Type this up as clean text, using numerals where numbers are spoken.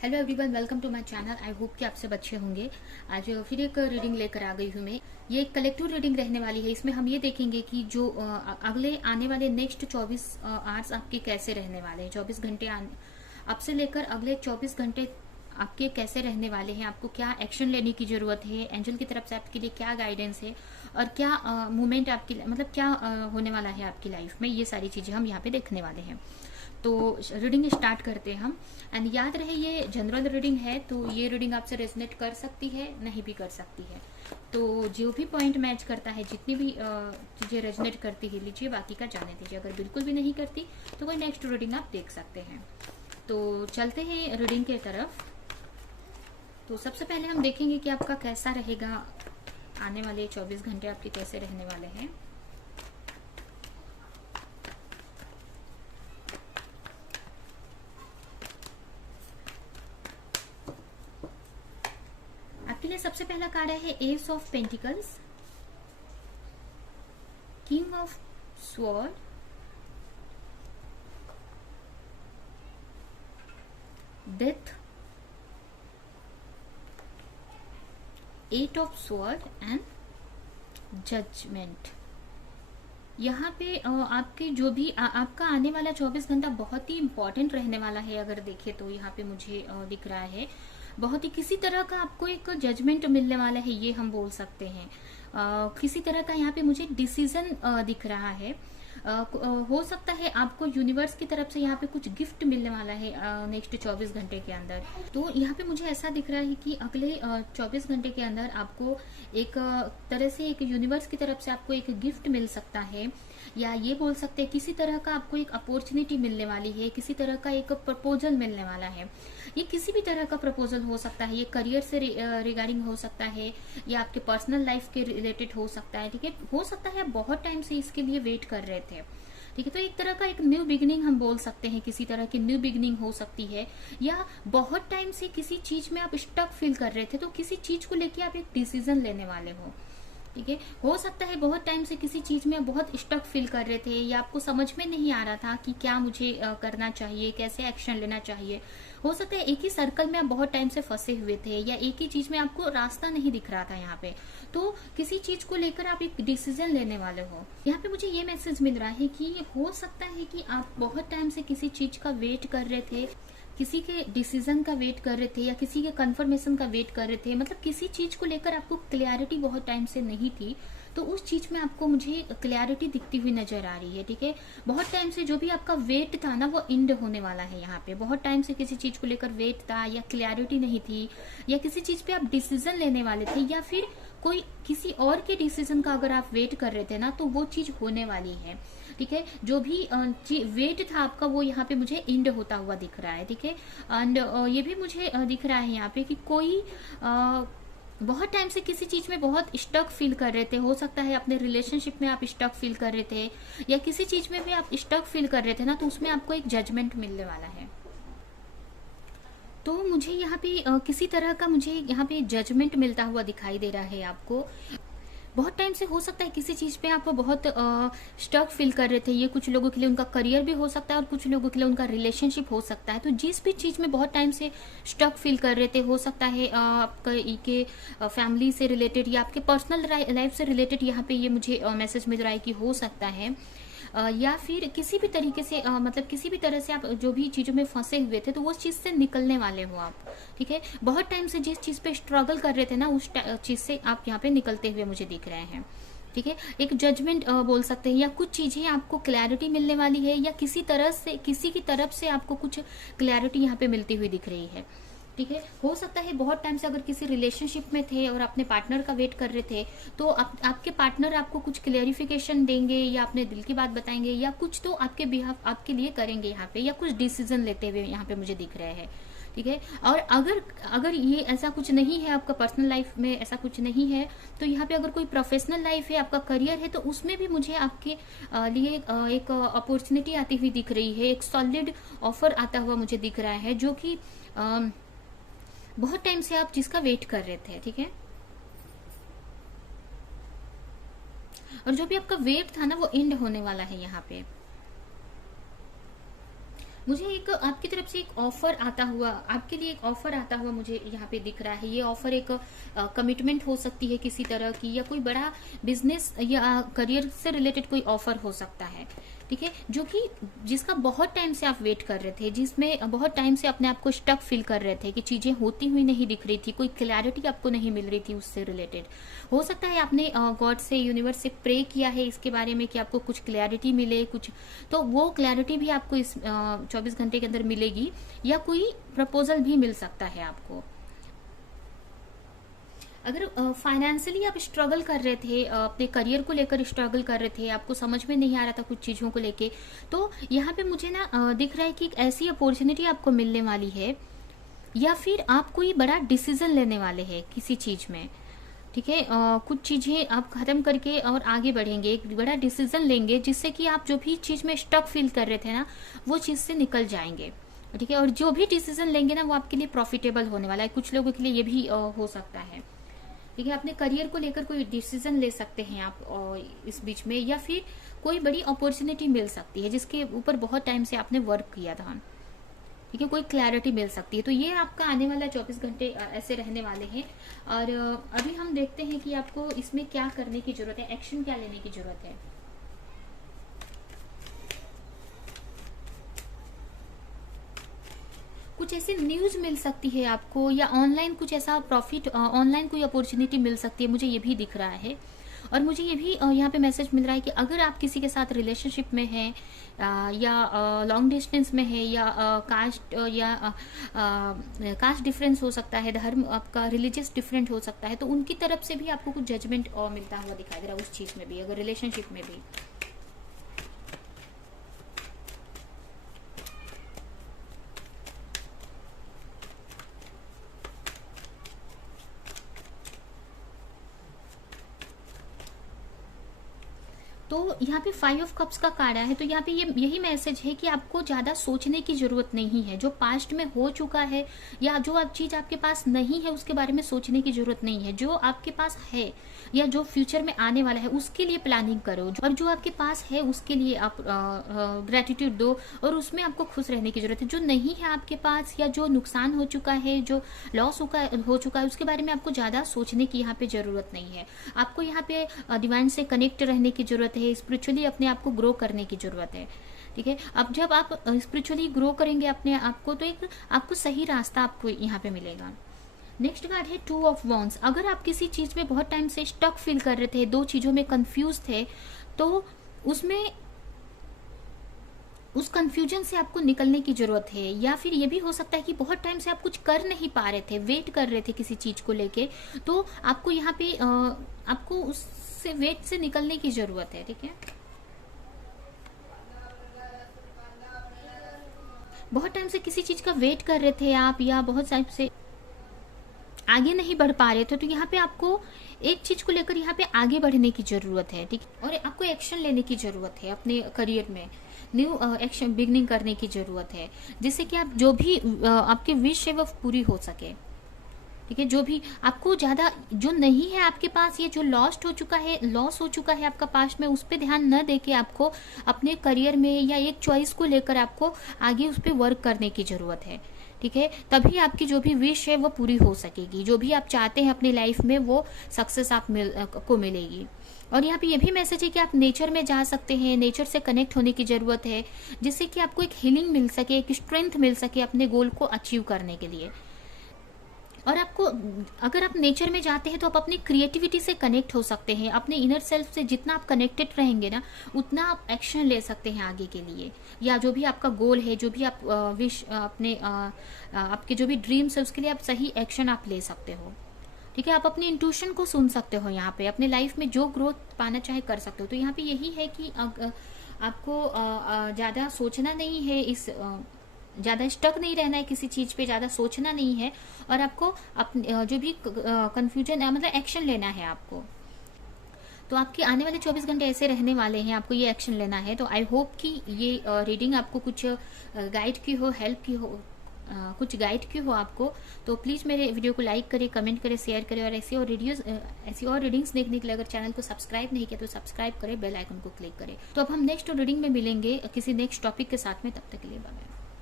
Hello everyone, welcome to my channel. I hope कि आप सब अच्छे होंगे। आज फिर एक रीडिंग लेकर आ गई हूँ मैं। ये एक कलेक्टिव रीडिंग रहने वाली है। इसमें हम ये देखेंगे कि जो अगले आने वाले नेक्स्ट 24 आवर्स आपके कैसे रहने वाले हैं। 24 घंटे अब से लेकर अगले 24 घंटे आपके कैसे रहने वाले हैं, आपको क्या एक्शन लेने की जरूरत है, एंजल की तरफ से आपके लिए क्या गाइडेंस है और क्या मूवमेंट आपकी मतलब क्या होने वाला है आपकी लाइफ में, ये सारी चीजें हम यहाँ पे देखने वाले हैं। तो रीडिंग स्टार्ट करते हैं हम। एंड याद रहे ये जनरल रीडिंग है, तो ये रीडिंग आपसे रेजोनेट कर सकती है, नहीं भी कर सकती है। तो जो भी पॉइंट मैच करता है, जितनी भी चीज़ें रेजोनेट करती है लीजिए, बाकी का जाने दीजिए। अगर बिल्कुल भी नहीं करती तो कोई नेक्स्ट रीडिंग आप देख सकते हैं। तो चलते हैं रीडिंग के तरफ। तो सबसे पहले हम देखेंगे कि आपका कैसा रहेगा, आने वाले 24 घंटे आपके कैसे रहने वाले हैं। आपके लिए सबसे पहला कार्ड है ace of pentacles, king of sword, death, eight of sword and judgement. यहाँ पे आपके जो भी आपका आने वाला 24 घंटा बहुत ही इंपॉर्टेंट रहने वाला है। अगर देखें तो यहाँ पे मुझे दिख रहा है बहुत ही किसी तरह का आपको एक जजमेंट मिलने वाला है, ये हम बोल सकते हैं। किसी तरह का यहाँ पे मुझे डिसीजन दिख रहा है। हो सकता है आपको यूनिवर्स की तरफ से यहाँ पे कुछ गिफ्ट मिलने वाला है नेक्स्ट 24 घंटे के अंदर। तो यहाँ पे मुझे ऐसा दिख रहा है कि अगले 24 घंटे के अंदर आपको एक तरह से एक यूनिवर्स की तरफ से आपको एक गिफ्ट मिल सकता है, या ये बोल सकते हैं किसी तरह का आपको एक अपॉर्चुनिटी मिलने वाली है, किसी तरह का एक प्रपोजल मिलने वाला है। ये किसी भी तरह का प्रपोजल हो सकता है, ये करियर से रिगार्डिंग हो सकता है, या आपके पर्सनल लाइफ के रिलेटेड हो सकता है। ठीक है, हो सकता है बहुत टाइम से इसके लिए वेट कर रहे थे। ठीक है, तो एक तरह का एक न्यू बिगिनिंग हम बोल सकते हैं, किसी तरह की न्यू बिगिनिंग हो सकती है, या बहुत टाइम से किसी चीज में आप स्टक फील कर रहे थे, तो किसी चीज को लेके आप एक डिसीजन लेने वाले हो। ठीक है, हो सकता है बहुत टाइम से किसी चीज में बहुत स्टक फील कर रहे थे, या आपको समझ में नहीं आ रहा था कि क्या मुझे करना चाहिए, कैसे एक्शन लेना चाहिए। हो सकता है एक ही सर्कल में आप बहुत टाइम से फंसे हुए थे, या एक ही चीज में आपको रास्ता नहीं दिख रहा था यहाँ पे। तो किसी चीज को लेकर आप एक डिसीजन लेने वाले हो। यहाँ पे मुझे ये मैसेज मिल रहा है कि हो सकता है कि आप बहुत टाइम से किसी चीज का वेट कर रहे थे, किसी के डिसीजन का वेट कर रहे थे, या किसी के कंफर्मेशन का वेट कर रहे थे। मतलब किसी चीज को लेकर आपको क्लैरिटी बहुत टाइम से नहीं थी, तो उस चीज में आपको मुझे क्लैरिटी दिखती हुई नजर आ रही है। ठीक है, बहुत टाइम से जो भी आपका वेट था ना, वो एंड होने वाला है। यहाँ पे बहुत टाइम से किसी चीज को लेकर वेट था, या क्लैरिटी नहीं थी, या किसी चीज पे आप डिसीजन लेने वाले थे, या फिर कोई किसी और के डिसीजन का अगर आप वेट कर रहे थे ना, तो वो चीज होने वाली है। ठीक है, जो भी वेट था आपका, वो यहाँ पे मुझे एंड होता हुआ दिख रहा है। ठीक है, एंड ये भी मुझे दिख रहा है यहाँ पे कि कोई बहुत टाइम से किसी चीज में बहुत स्टक फील कर रहे थे। हो सकता है अपने रिलेशनशिप में आप स्टक फील कर रहे थे, या किसी चीज में भी आप स्टक फील कर रहे थे ना, तो उसमें आपको एक जजमेंट मिलने वाला है। तो मुझे यहाँ पे किसी तरह का मुझे यहाँ पे जजमेंट मिलता हुआ दिखाई दे रहा है आपको। बहुत टाइम से हो सकता है किसी चीज पे आप बहुत स्टक फील कर रहे थे। ये कुछ लोगों के लिए उनका करियर भी हो सकता है, और कुछ लोगों के लिए उनका रिलेशनशिप हो सकता है। तो जिस भी चीज में बहुत टाइम से स्टक फील कर रहे थे, हो सकता है आपके फैमिली से रिलेटेड या आपके पर्सनल लाइफ से रिलेटेड, यहाँ पे ये मुझे मैसेज मिल रहा है कि हो सकता है या फिर किसी भी तरीके से मतलब किसी भी तरह से आप जो भी चीजों में फंसे हुए थे, तो वो चीज से निकलने वाले हो आप। ठीक है, बहुत टाइम से जिस चीज पे स्ट्रगल कर रहे थे ना, उस चीज से आप यहाँ पे निकलते हुए मुझे दिख रहे हैं। ठीक है, एक जजमेंट बोल सकते हैं, या कुछ चीजें आपको क्लैरिटी मिलने वाली है, या किसी तरह से किसी की तरफ से आपको कुछ क्लैरिटी यहाँ पे मिलती हुई दिख रही है। ठीक है, हो सकता है बहुत टाइम से अगर किसी रिलेशनशिप में थे और अपने पार्टनर का वेट कर रहे थे, तो आपके पार्टनर आपको कुछ क्लेरिफिकेशन देंगे, या अपने दिल की बात बताएंगे, या कुछ तो आपके बिहाफ आपके लिए करेंगे यहाँ पे, या कुछ डिसीजन लेते हुए यहाँ पे मुझे दिख रहे हैं। ठीक है, और अगर अगर ये ऐसा कुछ नहीं है, आपका पर्सनल लाइफ में ऐसा कुछ नहीं है, तो यहाँ पे अगर कोई प्रोफेशनल लाइफ है, आपका करियर है, तो उसमें भी मुझे आपके लिए एक अपॉर्चुनिटी आती हुई दिख रही है। एक सॉलिड ऑफर आता हुआ मुझे दिख रहा है, जो कि बहुत टाइम से आप जिसका वेट कर रहे थे। ठीक है, और जो भी आपका वेट था ना, वो एंड होने वाला है यहाँ पे। मुझे एक आपकी तरफ से एक ऑफर आता हुआ, आपके लिए एक ऑफर आता हुआ मुझे यहाँ पे दिख रहा है। ये ऑफर एक कमिटमेंट हो सकती है किसी तरह की, या कोई बड़ा बिजनेस या करियर से रिलेटेड कोई ऑफर हो सकता है, ठीक है, जो कि जिसका बहुत टाइम से आप वेट कर रहे थे, जिसमें बहुत टाइम से अपने आप को स्टक फील कर रहे थे कि चीजें होती हुई नहीं दिख रही थी, कोई क्लैरिटी आपको नहीं मिल रही थी उससे रिलेटेड। हो सकता है आपने गॉड से, यूनिवर्स से प्रे किया है इसके बारे में कि आपको कुछ क्लैरिटी मिले, कुछ तो वो क्लैरिटी भी आपको इस 24 घंटे के अंदर मिलेगी, या कोई प्रपोजल भी मिल सकता है आपको। अगर फाइनेंशियली आप स्ट्रगल कर रहे थे, अपने करियर को लेकर स्ट्रगल कर रहे थे, आपको समझ में नहीं आ रहा था कुछ चीज़ों को लेके, तो यहाँ पे मुझे ना दिख रहा है कि एक ऐसी अपॉर्चुनिटी आपको मिलने वाली है, या फिर आप कोई बड़ा डिसीजन लेने वाले हैं किसी चीज़ में, ठीक है। कुछ चीज़ें आप खत्म करके और आगे बढ़ेंगे, एक बड़ा डिसीजन लेंगे जिससे कि आप जो भी चीज़ में स्टक फील कर रहे थे ना, वो चीज़ से निकल जाएंगे, ठीक है। और जो भी डिसीजन लेंगे ना, वो आपके लिए प्रॉफिटेबल होने वाला है। कुछ लोगों के लिए ये भी हो सकता है, ठीक है। अपने करियर को लेकर कोई डिसीजन ले सकते हैं आप इस बीच में, या फिर कोई बड़ी अपॉर्चुनिटी मिल सकती है जिसके ऊपर बहुत टाइम से आपने वर्क किया था, ठीक है, कोई क्लैरिटी मिल सकती है। तो ये आपका आने वाला 24 घंटे ऐसे रहने वाले हैं। और अभी हम देखते हैं कि आपको इसमें क्या करने की जरूरत है, एक्शन क्या लेने की जरूरत है। कुछ ऐसी न्यूज मिल सकती है आपको, या ऑनलाइन कुछ ऐसा प्रॉफिट, ऑनलाइन कोई अपॉर्चुनिटी मिल सकती है, मुझे ये भी दिख रहा है। और मुझे ये भी यहाँ पे मैसेज मिल रहा है कि अगर आप किसी के साथ रिलेशनशिप में हैं, या लॉन्ग डिस्टेंस में है, या कास्ट या कास्ट डिफरेंस हो सकता है, धर्म आपका रिलीजियस डिफरेंट हो सकता है, तो उनकी तरफ से भी आपको कुछ जजमेंट मिलता हुआ दिखाई दे रहा है उस चीज़ में भी, अगर रिलेशनशिप में भी। तो यहाँ पे 5 ऑफ कप्स का कार्ड है, तो यहाँ पे ये यही मैसेज है कि आपको ज़्यादा सोचने की ज़रूरत नहीं है। जो पास्ट में हो चुका है, या जो आप चीज़ आपके पास नहीं है, उसके बारे में सोचने की ज़रूरत नहीं है। जो आपके पास है, या जो फ्यूचर में आने वाला है, उसके लिए प्लानिंग करो। और जो आपके पास है उसके लिए आप ग्रेटिट्यूड दो, और उसमें आपको खुश रहने की ज़रूरत है। जो नहीं है आपके पास, या जो नुकसान हो चुका है, जो लॉस हो चुका है, उसके बारे में आपको ज़्यादा सोचने की यहाँ पे ज़रूरत नहीं है। आपको यहाँ पे डिवाइन से कनेक्ट रहने की ज़रूरत है, स्पिरिचुअली अपने आप को ग्रो करने की जरूरत है, ठीक है। अब जब आप स्पिरिचुअली ग्रो करेंगे अपने आप को, तो एक आपको सही रास्ता आपको यहाँ पे मिलेगा। नेक्स्ट कार्ड है 2 ऑफ वॉन्ड्स। अगर आप किसी चीज में बहुत टाइम से स्टक फील कर रहे थे, दो चीजों में कंफ्यूज थे, तो उसमें उस कंफ्यूजन से आपको निकलने की जरूरत है। या फिर ये भी हो सकता है कि बहुत टाइम से आप कुछ कर नहीं पा रहे थे, वेट कर रहे थे किसी चीज को लेके, तो आपको यहाँ पे आपको उससे वेट से निकलने की जरूरत है, ठीक है। बहुत टाइम से किसी चीज का वेट कर रहे थे आप, या बहुत टाइम से आगे नहीं बढ़ पा रहे थे, तो यहाँ पे आपको एक चीज को लेकर यहाँ पे आगे बढ़ने की जरूरत है, ठीक। और आपको एक्शन लेने की जरूरत है अपने करियर में, न्यू एक्शन बिगनिंग करने की जरूरत है, जिससे कि आप जो भी आपकी विश है वो पूरी हो सके, ठीक है। जो भी आपको ज्यादा जो नहीं है आपके पास, ये जो लॉस्ट हो चुका है, लॉस हो चुका है आपका पास्ट में, उस पर ध्यान न देके आपको अपने करियर में या एक चॉइस को लेकर आपको आगे उस पर वर्क करने की जरूरत है, ठीक है। तभी आपकी जो भी विश है वो पूरी हो सकेगी, जो भी आप चाहते हैं अपनी लाइफ में वो सक्सेस को मिलेगी। और यहाँ पे ये भी मैसेज है कि आप नेचर में जा सकते हैं, नेचर से कनेक्ट होने की जरूरत है, जिससे कि आपको एक हीलिंग मिल सके, एक स्ट्रेंथ मिल सके अपने गोल को अचीव करने के लिए। और आपको अगर आप नेचर में जाते हैं तो आप अपनी क्रिएटिविटी से कनेक्ट हो सकते हैं, अपने इनर सेल्फ से जितना आप कनेक्टेड रहेंगे ना, उतना आप एक्शन ले सकते हैं आगे के लिए, या जो भी आपका गोल है, जो भी आप विश अपने आपके जो भी ड्रीम्स है, उसके लिए आप सही एक्शन आप ले सकते हो, ठीक है। आप अपनी इंट्यूशन को सुन सकते हो, यहाँ पे अपने लाइफ में जो ग्रोथ पाना चाहे कर सकते हो। तो यहाँ पे यही है कि आपको ज़्यादा सोचना नहीं है, इस ज़्यादा स्टक नहीं रहना है किसी चीज़ पे, ज़्यादा सोचना नहीं है, और आपको अपने जो भी कंफ्यूजन है, मतलब एक्शन लेना है आपको। तो आपके आने वाले 24 घंटे ऐसे रहने वाले हैं, आपको ये एक्शन लेना है। तो आई होप कि ये रीडिंग आपको कुछ गाइड की हो, हेल्प की हो, कुछ गाइड की हो आपको। तो प्लीज़ मेरे वीडियो को लाइक करें, कमेंट करें, शेयर करें, और ऐसी और रीडिंग्स देखने के लिए अगर चैनल को सब्सक्राइब नहीं किया तो सब्सक्राइब करें, बेल आइकन को क्लिक करें। तो अब हम नेक्स्ट रीडिंग में मिलेंगे किसी नेक्स्ट टॉपिक के साथ में, तब तक के लिए बाय।